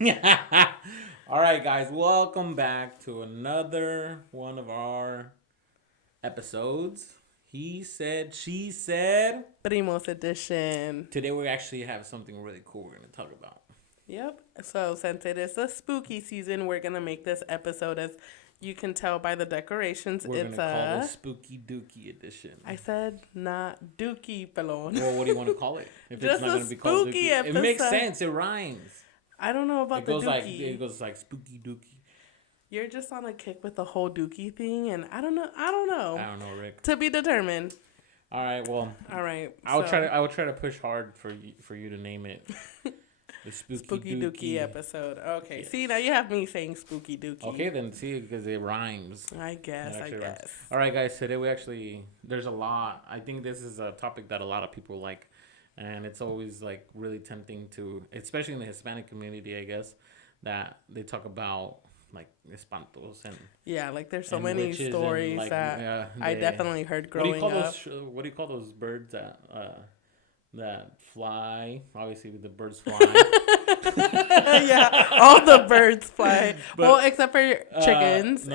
All right, guys, welcome back to another one of our episodes. He said, she said. Primos edition. Today we actually have something really cool we're going to talk about. Yep. So since it is the spooky season, we're gonna make this episode, as you can tell by the decorations. We're going to call this Spooky Dooky edition. I said not Dooky, pelon. Well, what do you want to call it? If Just it's not a going to be called spooky Dooky, it makes episode. sense. It rhymes. I don't know about It the goes Dooky. it goes like Spooky Dooky. You're just on a kick with the whole Dooky thing, and I don't know. I don't know, Rick. To be determined. All right. Well. All right. I will try to push hard for you to name it. The Spooky Dooky episode. Okay. Yes. See, now you have me saying Spooky Dooky. Okay, then see, because it rhymes. I guess. Rhymes. All right, guys. Today there's a lot. I think this is a topic that a lot of people like, and it's always like really tempting to, especially in the Hispanic community, I guess, that they talk about like espantos and like there's so many stories like, that I definitely heard growing up. What do you call those birds that fly? Obviously, the birds fly. Yeah, all the birds fly. Well, except for chickens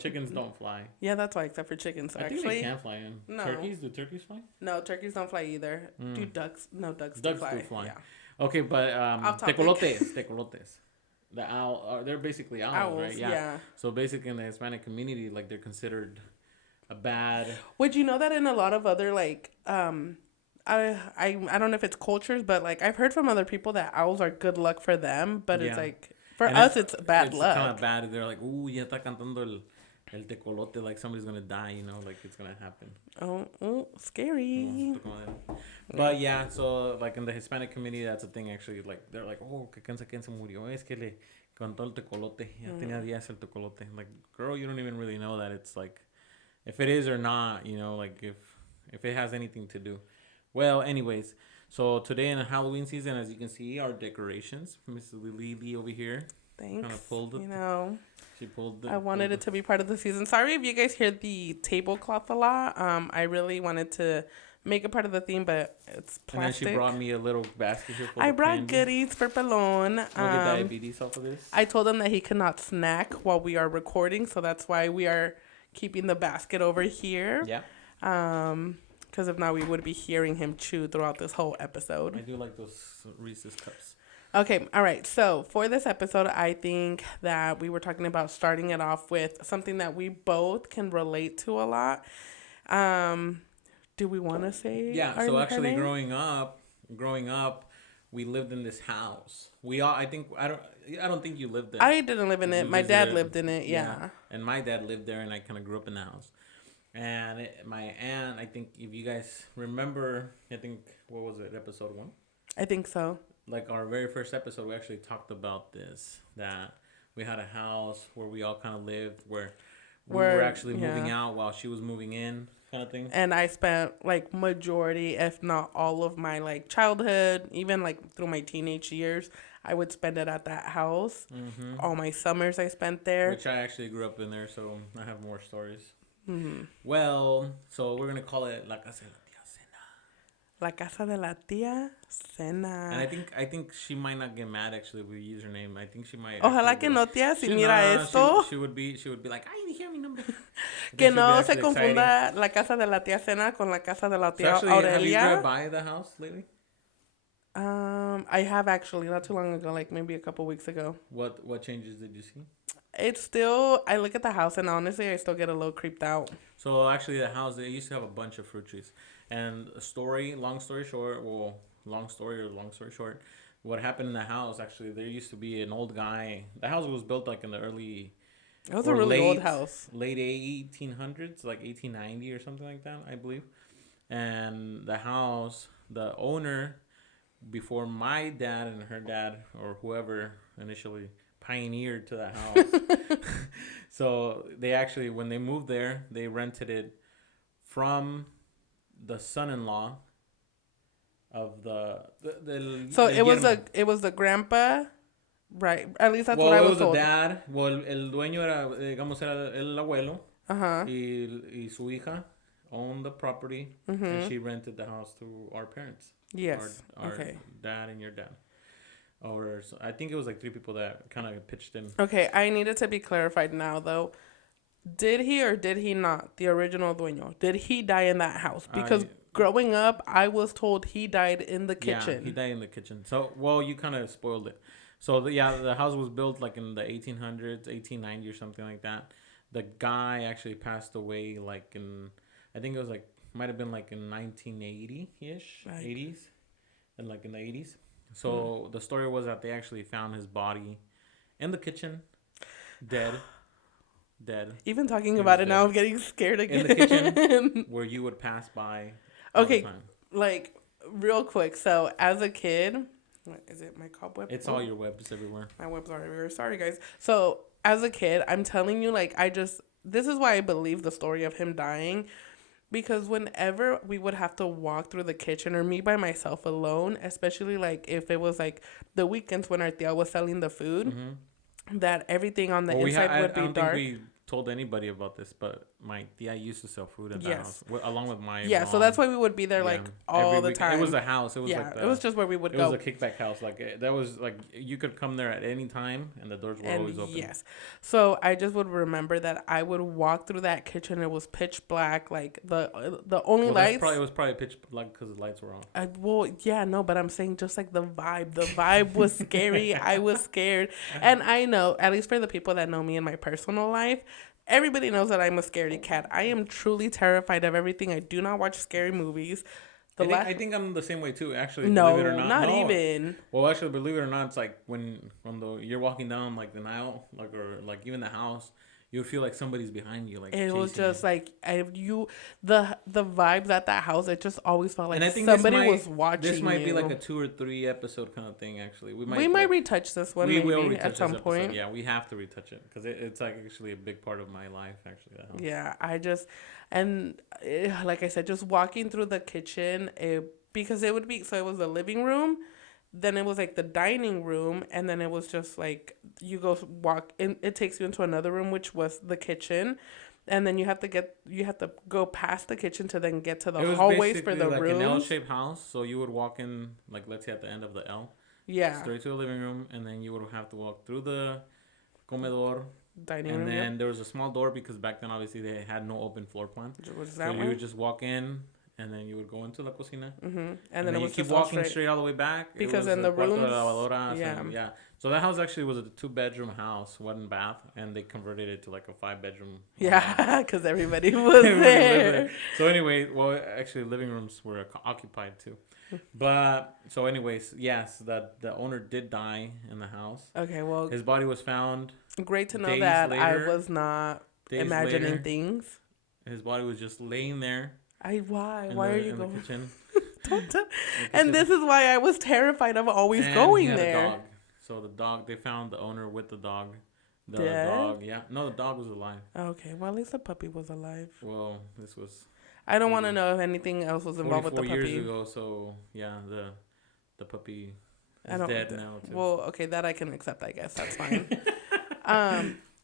chickens don't fly. Yeah, that's why. Except for chickens, I think they can fly. No. Turkeys? Do turkeys fly? No, turkeys don't fly either. Do ducks? No, ducks do fly. Yeah. Okay, but tecolotes. The owl, they're basically owls, right? Yeah. So basically, in the Hispanic community, like they're considered a bad. Would you know that in a lot of other I don't know if it's cultures, but like I've heard from other people that owls are good luck for them, but it's like for us it's bad luck. It's kind of bad. They're like, ooh, ya está cantando el tecolote, like somebody's gonna die, like it's gonna happen. Oh, scary. But yeah, so like in the Hispanic community, that's a thing actually. Like they're like, oh, que quién se murió, es que le cantó el tecolote, ya tenía días el tecolote. Like, girl, you don't even really know that it's like, if it is or not, like if it has anything to do. Well, anyways, so today in the Halloween season, as you can see, our decorations. Mrs. Lily over here. Thanks. Kind of pulled it. She pulled I wanted it to be part of the season. Sorry if you guys hear the tablecloth a lot. I really wanted to make it part of the theme, but it's plastic. And then she brought me a little basket here full I of brought candy. goodies for Pelon. Get diabetes off of this. I told him that he cannot snack while we are recording, so that's why we are keeping the basket over here. Yeah. Because if not, we would be hearing him chew throughout this whole episode. I do like those Reese's cups. Okay, all right. So for this episode, I think that we were talking about starting it off with something that we both can relate to a lot. Do we want to say? Yeah. So actually, growing up, we lived in this house. I don't think you lived there. I didn't live in it. My dad lived in it. Yeah. And my dad lived there, and I kind of grew up in the house. And my aunt, I think, if you guys remember, what was it, episode 1? I think so. Like our very first episode, we actually talked about this, that we had a house where we all kind of lived, where we were actually moving out while she was moving in, kind of thing. And I spent like majority, if not all of my like childhood, even like through my teenage years, I would spend it at that house. Mm-hmm. All my summers I spent there. Which I actually grew up in there, so I have more stories. Mm-hmm. Well, so we're gonna call it La Casa de la Tía Cena. La Casa de la Tía Cena. And I think she might not get mad actually if we use her name. I think she might. Ojalá que no, tía, si mira esto. She would be like, ay, dijeron mi nombre. Que no se confunda La Casa de la Tía Cena con La Casa de la Tía Aurelia. Have you driven by the house lately? I have actually, not too long ago, like maybe a couple weeks ago. What changes did you see? It's still, I look at the house and honestly, I still get a little creeped out. So actually the house, they used to have a bunch of fruit trees. And long story short, what happened in the house, actually, there used to be an old guy. The house was built like in the early... It was a really old house. Late 1800s, like 1890 or something like that, I believe. And the house, the owner, before my dad and her dad, or whoever initially pioneered to that house. So they actually, when they moved there, they rented it from the son-in-law of so it was the grandpa, right? At least that's what I was told. Well, it was the dad. Well, el dueño era, digamos, era el abuelo. Uh-huh. Y su hija owned the property, and she rented the house to our parents. Yes. Our dad and your dad. or so, I think it was like 3 people that kind of pitched in. Okay, I needed to be clarified now though. Did he or did he not, the original dueño, did he die in that house? Because growing up, I was told he died in the kitchen. Yeah, he died in the kitchen. So, well, you kind of spoiled it. So, the house was built like in the 1800s, 1890 or something like that. The guy actually passed away like in, I think it was like, might have been like in 1980-ish, right. 80s, and like in the 80s. So, the story was that they actually found his body in the kitchen, dead. Even talking about it now, I'm getting scared again. In the kitchen, where you would pass by. Okay, like real quick. So as a kid, what is it? My cobweb. It's all your webs everywhere. My webs are everywhere. Sorry, guys. So as a kid, I'm telling you, like this is why I believe the story of him dying, because whenever we would have to walk through the kitchen or me by myself alone, especially like if it was like the weekends when our tia was selling the food. Mm-hmm. That everything on the inside would be dark. Think we told anybody about this, but my tia used to sell food at the house along with my mom. So that's why we would be there like all the time. It was a house. It was it was just where we would go. It was a kickback house. Like that was like you could come there at any time and the doors were always open. Yes, so I just would remember that I would walk through that kitchen. It was pitch black. Like the only lights. It was probably pitch black because the lights were on. But I'm saying just like the vibe. The vibe was scary. I was scared, and I know at least for the people that know me in my personal life. Everybody knows that I'm a scaredy cat. I am truly terrified of everything. I do not watch scary movies. I think I'm the same way too. Actually, no, believe it or not, even. Well, actually, believe it or not, it's like when you're walking down like the aisle, like or like even the house, you feel like somebody's behind you. Like it was just like the vibes at that house. It just always felt like and I think somebody was watching. This might be like a 2 or 3 episode kind of thing. Actually, we might retouch this one. We will retouch at some point. Yeah, we have to retouch it because it's like actually a big part of my life. Actually, that house. Yeah, like I said, just walking through the kitchen, because it would be so it was the living room. Then it was like the dining room, and then it was just like you go walk in. It takes you into another room, which was the kitchen, and then you have to go past the kitchen to then get to the hallways for the like rooms. An L-shaped house, so you would walk in like let's say at the end of the L, straight to the living room, and then you would have to walk through the comedor. Dining room, and then there was a small door because back then obviously they had no open floor plan. So you would just walk in. And then you would go into la cocina. Mm-hmm. And then it was you keep walking straight all the way back. Because in the rooms. Yeah. So that house actually was a 2-bedroom house, 1 bath, and they converted it to like a 5-bedroom. Yeah, because everybody was there. So anyway, well, actually living rooms were occupied too. But so anyways, yes, that the owner did die in the house. Okay, well. His body was found. Great to know that later, I was not imagining things. His body was just laying there. Why are you going? The and this is why I was terrified of always going there. A dog. So the dog, they found the owner with the dog. Dead? Dog, yeah. No, the dog was alive. Okay, well at least the puppy was alive. Well, this was. I don't want to know if anything else was involved with the puppy. 44 years ago, so yeah, the puppy is dead now too. Well, okay, that I can accept. I guess that's fine.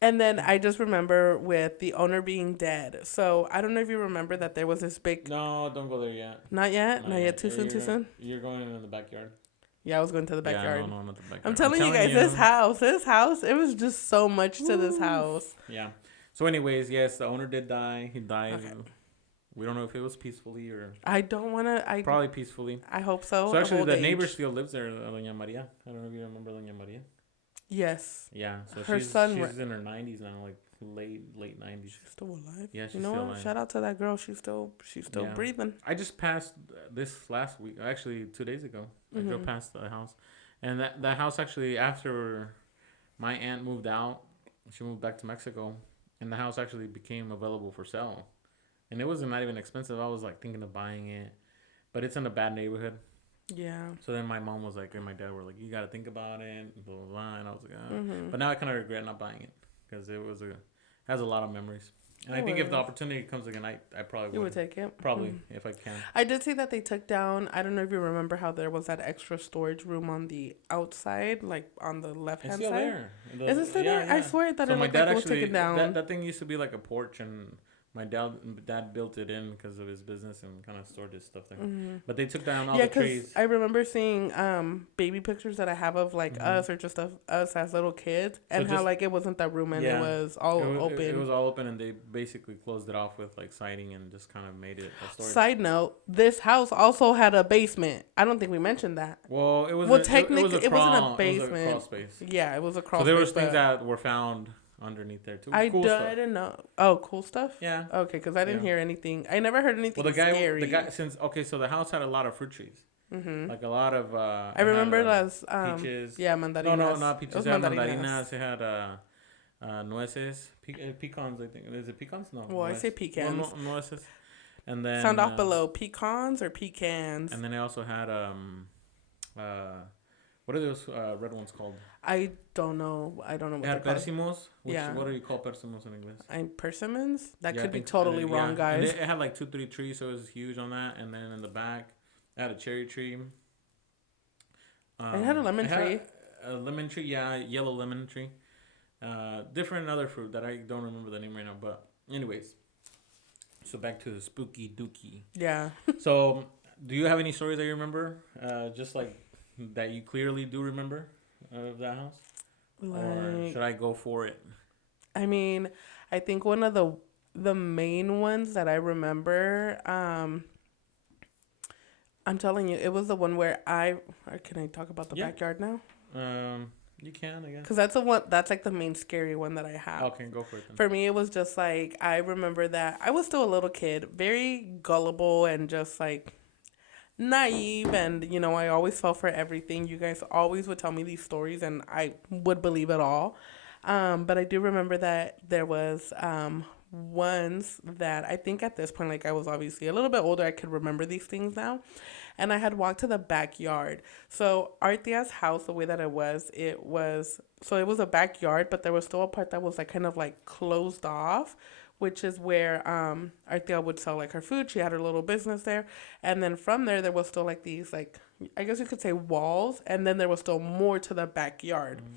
And then I just remember with the owner being dead. So I don't know if you remember that there was this big. No, don't go there yet. Not yet. Not yet. Too soon. You're going in the backyard. Yeah, I was going to the backyard. Yeah, no, not the backyard. I'm telling you guys, this house. It was just so much to this house. Yeah. So, anyways, yes, the owner did die. He died. Okay. We don't know if it was peacefully or. I don't want to. Probably peacefully. I hope so. So actually, the neighbor still lives there, Doña Maria. I don't know if you remember Doña Maria. Yes. Yeah. So she's in her 90s now, like late 90s. She's still alive. Yeah, she's still alive. Shout out to that girl. She's still breathing. I just passed this last week, actually 2 days ago. I drove past the house, and that house actually after my aunt moved out, she moved back to Mexico, and the house actually became available for sale, and it wasn't not even expensive. I was like thinking of buying it, but it's in a bad neighborhood. Yeah. So then my mom was like, and my dad were like, you got to think about it, blah, blah, blah. And I was like, But now I kind of regret not buying it because it has a lot of memories. And I think if the opportunity comes again, I probably would. You would take it? Probably, if I can. I did see that they took down, I don't know if you remember how there was that extra storage room on the outside, like on the left-hand side. There. Is it still there? Yeah. I swear that it looked like it was taken down. That thing used to be like a porch and My dad built it in because of his business and kind of stored his stuff there. Mm-hmm. But they took down all Yeah, the because trees. I remember seeing baby pictures that I have of like us or just of us as little kids, and how like it wasn't that room and it was all open. It was all open, and they basically closed it off with like siding and just kind of made it a storage. Side note: this house also had a basement. I don't think we mentioned that. Well, it was technically it wasn't a basement. It was a crawl space. Yeah, it was a crawl. So there space, was things that were found underneath there too. I didn't know. Oh, cool stuff. Yeah. Okay, because I didn't hear anything. I never heard anything scary. The guy, so the house had a lot of fruit trees. Mm-hmm. Like a lot of. I remember those peaches. Yeah, mandarinas. No, not peaches. It had mandarinas. It had nueces, pecans. I think is it pecans? No. Well, I say pecans. No, nueces. And then sound off below. Pecans or pecans? And then I also had what are those red ones called? I don't know. I don't know what they had they're persimos. Yeah. What do you call persimos in English? Persimmons? That could be totally wrong, guys. And it had like 2-3 trees, so it was huge on that. And then in the back, it had a cherry tree. It had a lemon tree. A lemon tree, yeah, yellow lemon tree. Different other fruit that I don't remember the name right now. But anyways, so back to the spooky dookie. Yeah. So, do you have any stories that you remember? Just like that you clearly do remember of that house? Or should I go for it? I mean, I think one of the main ones that I remember, I'm telling you, it was the one where can I talk about the backyard now? You can, I guess. Because that's like the main scary one that I have. Okay, go for it then. For me, it was just like, I remember that I was still a little kid, very gullible and just like naive, and I always fell for everything. You guys always would tell me these stories and I would believe it all. But I do remember that there was ones that I think at this point, like I was obviously a little bit older, I could remember these things now. And I had walked to the backyard. So Artia's house, the way that it was a backyard, but there was still a part that was like kind of like closed off, which is where Artia would sell like her food. She had her little business there. And then from there was still like these, like, I guess you could say walls. And then there was still more to the backyard. Mm-hmm.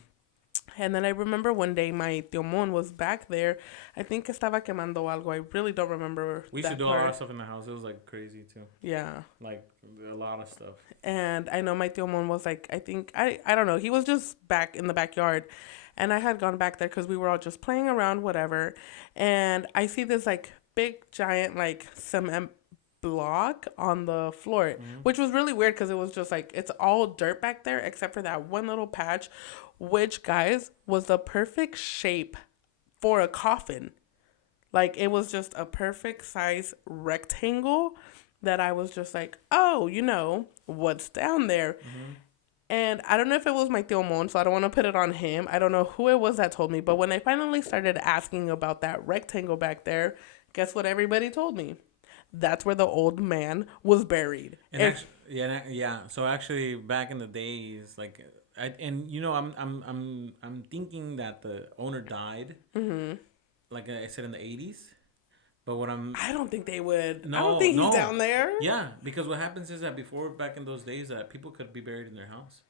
And then I remember one day my tío Mon was back there. I think estaba quemando algo. I really don't remember. We used to do all our stuff in the house. It was like crazy too. Yeah. Like a lot of stuff. And I know my tío Mon was like, I don't know. He was just back in the backyard. And I had gone back there because we were all just playing around, whatever. And I see this like big, giant, like cement block on the floor, which was really weird because it was just like, it's all dirt back there except for that one little patch, which, guys, was the perfect shape for a coffin. Like, it was just a perfect size rectangle that I was just like, oh, what's down there? Mm-hmm. And I don't know if it was my tío Mon, so I don't want to put it on him. I don't know who it was that told me. But when I finally started asking about that rectangle back there, guess what everybody told me? That's where the old man was buried. And yeah. So actually, back in the days, like, I'm thinking that the owner died. Mm-hmm. Like I said, in the 80s. But I don't think they would. No, I don't think he's down there. Yeah, because what happens is that back in those days, people could be buried in their house.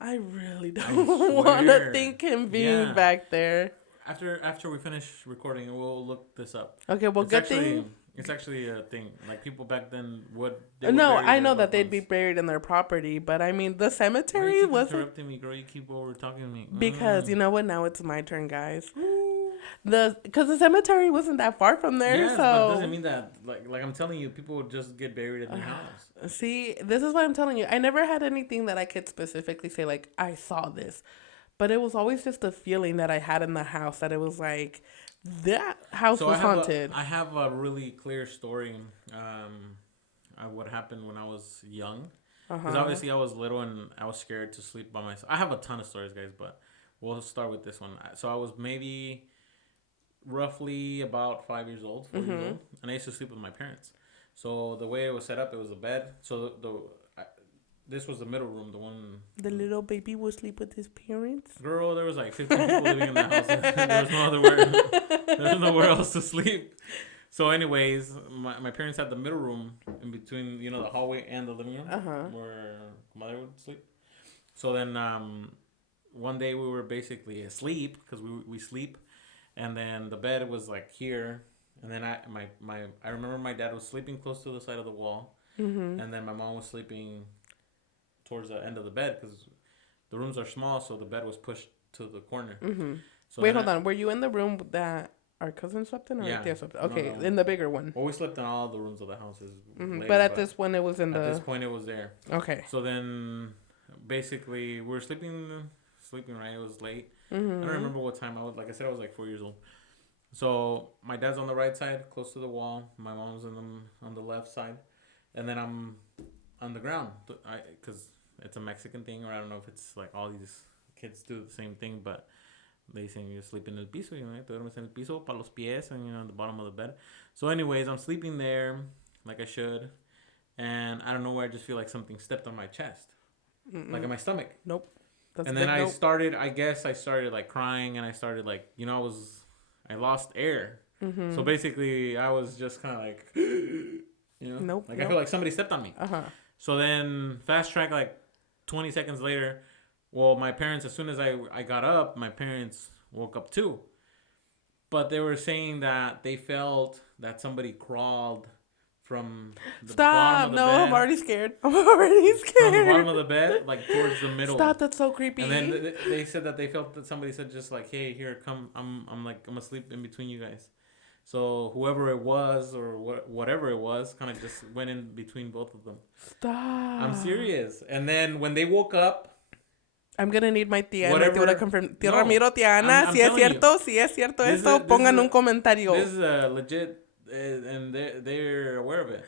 I really don't want to think him being back there. After we finish recording, we'll look this up. Okay, well, it's actually a thing. Like, people back then would. No, I know that they'd be buried in their property, but I mean, the cemetery wasn't. Interrupting me, girl. You keep over talking to me. Because you know what? Now it's my turn, guys. Because the cemetery wasn't that far from there, yes, but it doesn't mean that. Like I'm telling you, people would just get buried in their house. See, this is what I'm telling you. I never had anything that I could specifically say, like, I saw this. But it was always just a feeling that I had in the house that it was like, that house was haunted. I have a really clear story of what happened when I was young. Because obviously I was little and I was scared to sleep by myself. I have a ton of stories, guys, but we'll start with this one. So I was maybe roughly about 4 years old, and I used to sleep with my parents. So the way it was set up, it was a bed. So this was the middle room, the one. The little baby would sleep with his parents? Girl, there was like 15 people living in the house. There was nowhere else to sleep. So anyways, my parents had the middle room in between, the hallway and the living room where mother would sleep. So then one day we were basically asleep because we sleep. And then the bed was like here. And then I remember my dad was sleeping close to the side of the wall, Mm-hmm. and then my mom was sleeping towards the end of the bed because the rooms are small, so the bed was pushed to the corner. Mm-hmm. So Wait, hold on. Were you in the room that our cousin slept in, or Yeah. Tia slept in? No, Okay, no. in the bigger one. Well, we slept in all the rooms of the houses later, But at this one, it was in at the. this point, it was there. Okay. So then, basically, we were sleeping right. It was late. Mm-hmm. I don't remember what time I was. Like I said, I was like 4 years old. So my dad's on the right side, close to the wall. My mom's on the left side, and then I'm on the ground. Because it's a Mexican thing, or I don't know if it's like all these kids do the same thing, but they say you sleep in el piso, you know, te duermes en el piso para los pies, and you know, on the bottom of the bed. So, anyways, I'm sleeping there like I should, and I don't know where I just feel like something stepped on my chest, like in my stomach. Nope. That's and then I nope. started like crying, and I started like, you know, I lost air. Mm-hmm. So basically, I was just kind of like, you know, Nope. like I feel like somebody stepped on me. So then, fast track, like 20 seconds later, well, my parents, as soon as I got up, my parents woke up too. But they were saying that they felt that somebody crawled from the bottom of the bed. I'm already scared. I'm already scared. From the bottom of the bed, like towards the middle. Stop, that's so creepy. And then they said that they felt that somebody said just like, hey, here, come. I'm asleep in between you guys. So whoever it was or whatever it was kind of just went in between both of them. Stop. I'm serious. And then when they woke up, I'm gonna need my tía Whatever- to confirm. Tía No, Ramiro, tía Ana, I'm si es telling cierto, si es cierto This esto, is- this pongan is un comentario. this is legit, and they're aware of it.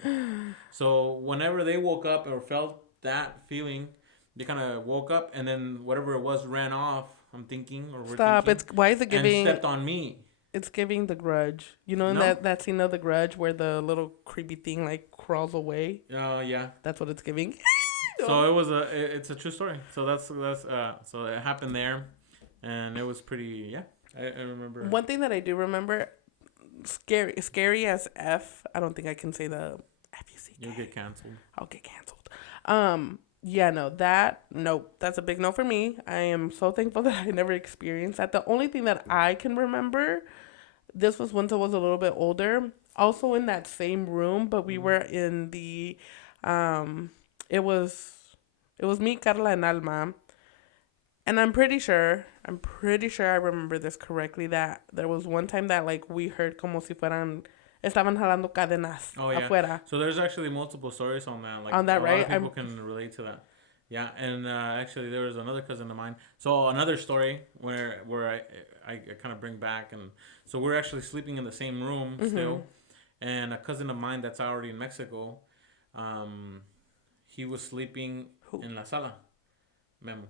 So whenever they woke up or felt that feeling, they kind of woke up, and then whatever it was ran off. I'm thinking, or we're Stop. thinking, Why is it giving? and stepped on me. It's giving The Grudge. You know, in No. that scene of The Grudge where the little creepy thing like crawls away. Oh yeah. That's what it's giving. So it's a true story. So that's so it happened there, and it was pretty. Yeah, I remember. One thing that I do remember, scary as F. I don't think I can say the F-U-C-K. You'll get canceled. I'll get canceled. Yeah, no, that's a big no for me. I am so thankful that I never experienced that. The only thing that I can remember, this was once I was a little bit older, also in that same room, but we were in the, it was me, Carla, and Alma, and I'm pretty sure I remember this correctly, that there was one time that like we heard como si fueran estaban jalando cadenas afuera. So there's actually multiple stories on that. Like On that, a right? lot of people can relate to that. Yeah, and actually there was another cousin of mine. So another story where I kind of bring back, and so we're actually sleeping in the same room still, and a cousin of mine that's already in Mexico, he was sleeping in la sala. Memo.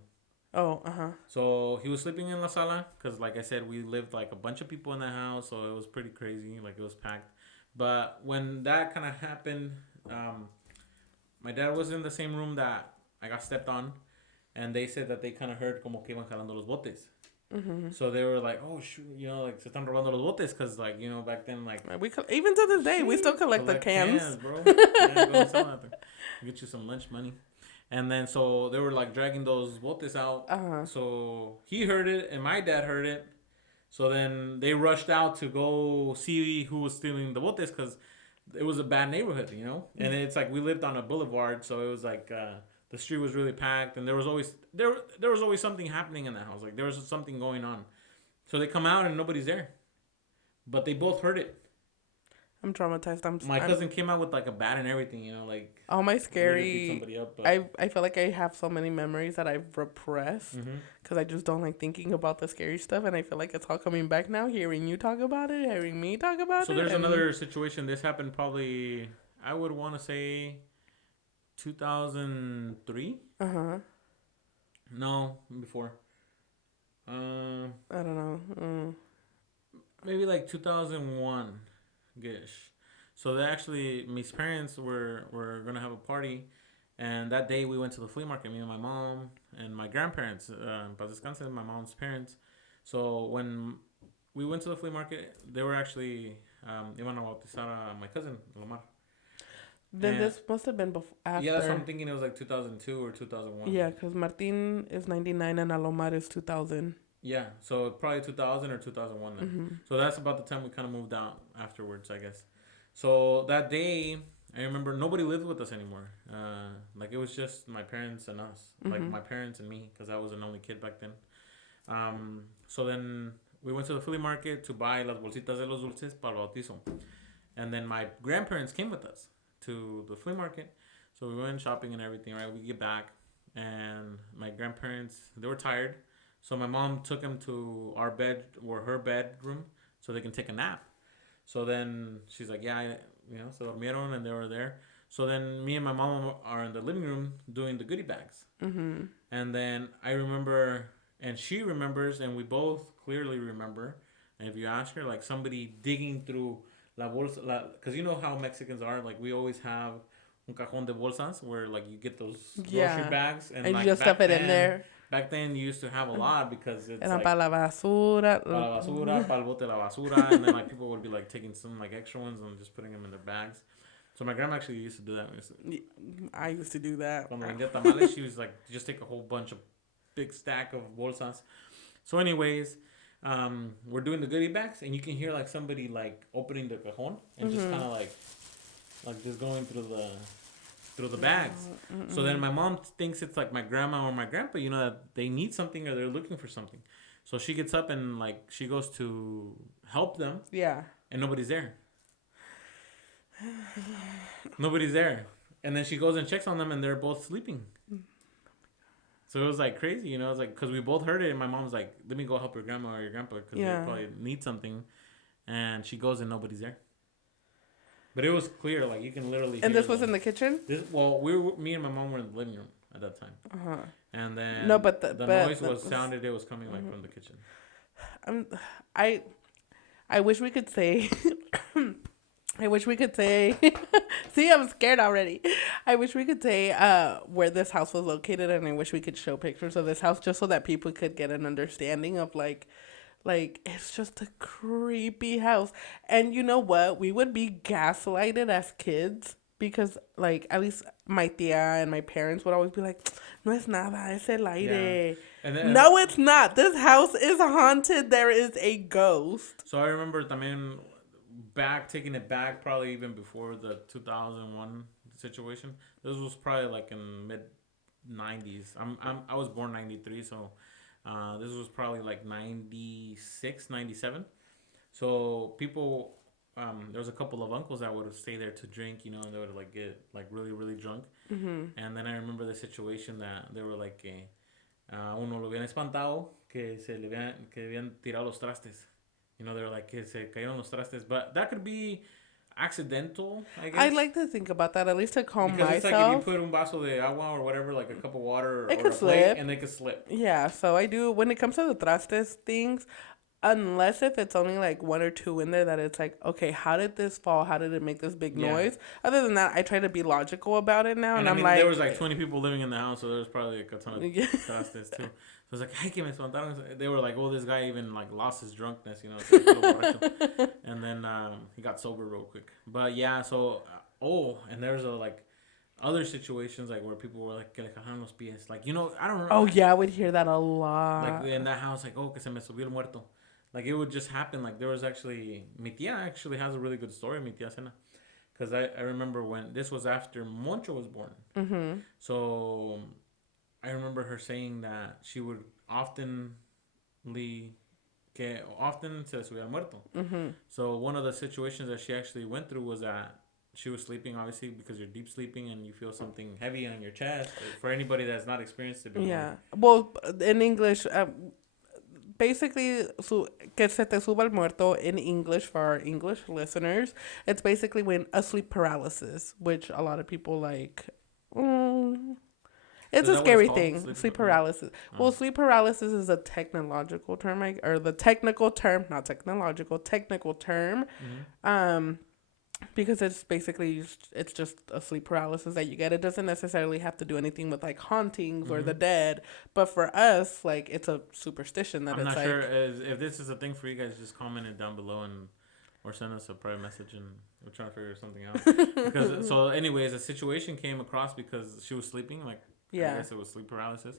Oh, So he was sleeping in la sala because, like I said, we lived like a bunch of people in the house, so it was pretty crazy. Like it was packed. But when that kind of happened, my dad was in the same room that I got stepped on, and they said that they kind of heard como que iban jalando los botes. So they were like, oh shoot, you know, like se están robando los botes, because like, you know, back then, like even to this day we still collect the cans. bro. Yeah, go sell that thing. Get you some lunch money. And then so they were like dragging those botes out. So he heard it and my dad heard it. So then they rushed out to go see who was stealing the botes, because it was a bad neighborhood, you know. And it's like we lived on a boulevard, so it was like the street was really packed, and there was always something happening in that house. Like there was something going on. So they come out and nobody's there, but they both heard it. I'm traumatized. My cousin came out with like a bat and everything, you know, like all my ready to beat scary. somebody up, but I feel like I have so many memories that I've repressed because I just don't like thinking about the scary stuff, and I feel like it's all coming back now. Hearing you talk about it, hearing me talk about it. So there's another situation. This happened probably, I would want to say, 2003. No, before. I don't know. Maybe like 2001. Gish. So they actually, my parents were gonna have a party, and that day we went to the flea market. Me and my mom and my grandparents, paz descanse, my mom's parents. So when we went to the flea market, they were actually iban a bautizar a my cousin Lomar. Then this must have been before. After. Yeah, so I'm thinking it was like 2002 or 2001. Yeah, because Martin is 99 and Alomar is 2000. Yeah, so probably 2000 or 2001 then. So that's about the time we kind of moved out afterwards, I guess. So that day, I remember nobody lived with us anymore. Like it was just my parents and us, like my parents and me, because I was an only kid back then. So then we went to the flea market to buy las bolsitas de los dulces para el bautizo. And then my grandparents came with us to the flea market. So we went shopping and everything, right? We get back, and my grandparents, they were tired. So my mom took them to our bed or her bedroom so they can take a nap. So then she's like, yeah, se dormieron and they were there. So then me and my mom are in the living room doing the goodie bags. And then I remember, and she remembers, and we both clearly remember. And if you ask her, like somebody digging through la bolsa, because you know how Mexicans are, like we always have un cajón de bolsas where like you get those grocery bags and you like just stuff it in there. Back then you used to have a lot because it's Era like para la basura. para la basura, para el bote de la basura, and then like people would be like taking some like extra ones and just putting them in their bags. So my grandma actually used to do that. I used to do that. Cuando vendía tamales, she was like just take a whole bunch of big stack of bolsas. So anyways, we're doing the goodie bags, and you can hear like somebody like opening the cajon and just kind of like just going through the bags. So then my mom thinks it's like my grandma or my grandpa, that they need something or they're looking for something. So she gets up and like she goes to help them. Yeah. And nobody's there. Nobody's there. And then she goes and checks on them and they're both sleeping. So it was like crazy, it's like, because we both heard it, and my mom's like, let me go help your grandma or your grandpa because they probably need something. And she goes and nobody's there. But it was clear, like you can literally hear. And this was in the kitchen? Me and my mom were in the living room at that time. Uh-huh. And then the noise sounded, it was coming like from the kitchen. I wish we could say see, I'm scared already. I wish we could say where this house was located, and I wish we could show pictures of this house just so that people could get an understanding of like it's just a creepy house. And you know what? We would be gaslighted as kids because like at least my tia and my parents would always be like, no es nada, es el aire. Yeah. No, it's not. This house is haunted. There is a ghost. So I remember también taking it back probably even before the 2001 situation. This was probably like in mid 90s. I was born 93, so this was probably like 96, 97. So people, there was a couple of uncles that would stay there to drink, and they would like get like really, really drunk. And then I remember the situation that they were like, uno lo habían espantado que habían tirado los trastes. They were like, que se cayeron los trastes. But that could be accidental, I guess. I like to think about that, at least to calm myself. Because it's like if you put un vaso de agua or whatever, like a cup of water it or could a slip. plate, and they could slip. Yeah, so I do, when it comes to the trastes things, unless if it's only like one or two in there that it's like, okay, how did this fall? How did it make this big noise? Other than that, I try to be logical about it now. And I'm like, there was like 20 people living in the house, so there was probably like a ton of trastes too. So it's like, hey, que me espantaron. They were like, oh, this guy even like lost his drunkenness, and then he got sober real quick. But yeah, so and there's like other situations like where people were like, que le jajaron los pies, like I don't know. Oh yeah, I would hear that a lot. Like in that house, like, oh, que se me subió el muerto. Like, it would just happen. Like, there was actually... Mi tía actually has a really good story, mi tía Sena. Because I remember when... This was after Moncho was born. Mm-hmm. So, I remember her saying that she would often se le subía el muerto. Mm-hmm. So, one of the situations that she actually went through was that she was sleeping, obviously, because you're deep sleeping and you feel something heavy on your chest. For anybody that's not experienced it before. Yeah. Well, in English... basically, que se te suba el muerto in English for our English listeners, it's basically when a sleep paralysis, which a lot of people like. It's a scary thing. Sleep paralysis. Well, sleep paralysis is a technological term, or the technical term, not technological, technical term. Mm-hmm. Because it's basically it's just a sleep paralysis that you get. It doesn't necessarily have to do anything with like hauntings or the dead, but for us, like, it's a superstition that I'm it's not like. sure if this is a thing for you guys. Just comment it down below or send us a private message, and we're trying to figure something out. Because anyways, a situation came across because she was sleeping. Like, I guess it was sleep paralysis,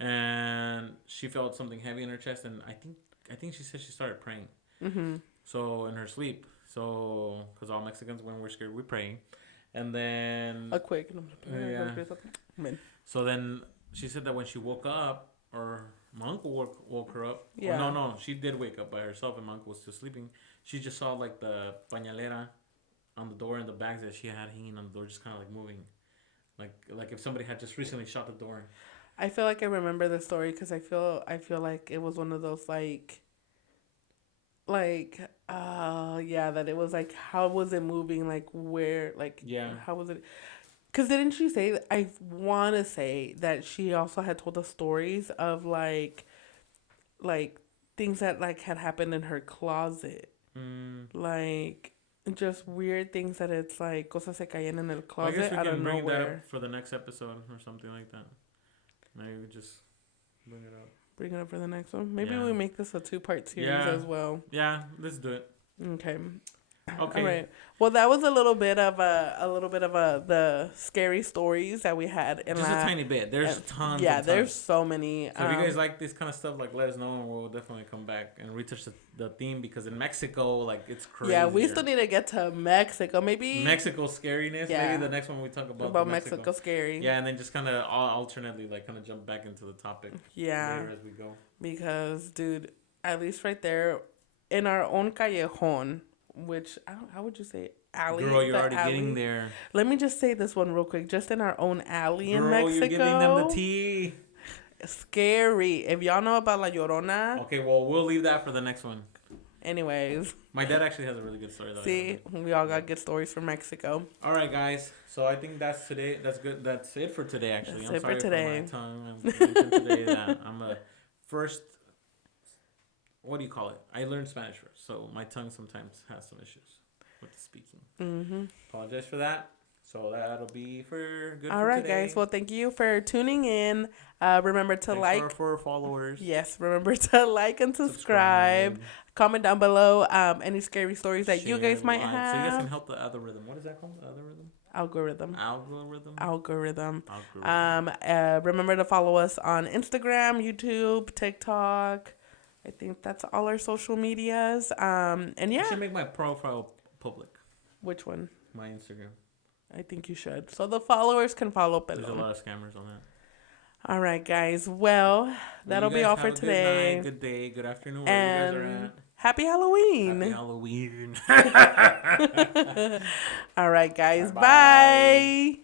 and she felt something heavy in her chest, and I think she said she started praying. Mm-hmm. So in her sleep, so because all Mexicans when we're scared we pray, and then so then she said that when she woke up, or my uncle woke her up. Yeah. Well, no, she did wake up by herself, and my uncle was still sleeping. She just saw like the pañalera on the door and the bags that she had hanging on the door, just kind of like moving, like if somebody had just recently shut the door. I feel like I remember the story because I feel like it was one of those that it was like, how was it moving, like where, like how was it? Because didn't she say, I want to say that she also had told us stories of like things that like had happened in her closet, like just weird things that it's like cosas se caían en el closet. I guess we can bring that up for the next episode or something like that. Maybe we just bring it up. Bring it up for the next one. Maybe we make this a 2-part series as well. Yeah, let's do it. Okay. All right. Well, that was a little bit of the scary stories that we had. Just a tiny bit. There's tons. Yeah, there's so many. So if you guys like this kind of stuff, like let us know, and we'll definitely come back and retouch the theme, because in Mexico, like it's crazy. Yeah, we still need to get to Mexico. Maybe Mexico scariness. Yeah. Maybe the next one we talk about Mexico scary. Yeah, and then just kind of alternately like kind of jump back into the topic. Yeah. Later as we go. Because, dude, at least right there in our own callejon. Which, how would you say, alley? Girl, you're already getting there. Let me just say this one real quick. Just in our own alley in Mexico. You're giving them the tea. Scary. If y'all know about La Llorona. Okay, well, we'll leave that for the next one. Anyways. My dad actually has a really good story. See, we all got good stories from Mexico. All right, guys. So I think that's today. That's good. That's it for today, actually. That's it for today. For my tongue. I'm today that I'm a first... What do you call it? I learned Spanish first, so my tongue sometimes has some issues with the speaking. Mm-hmm. Apologize for that. So that'll be for good. All right, guys. Well, thank you for tuning in. Remember to Thanks for followers. Yes, remember to like and subscribe. Comment down below any scary stories that you guys might have. So you guys can help the algorithm. What is that called? The Algorithm. Remember to follow us on Instagram, YouTube, TikTok. I think that's all our social medias. And yeah. I should make my profile public. Which one? My Instagram. I think you should. So the followers can follow up. There's a lot of scammers on that. All right, guys. Well, that'll be all for today. Good night, good day, good afternoon, wherever you guys are at. Happy Halloween. Happy Halloween. All right, guys. Bye.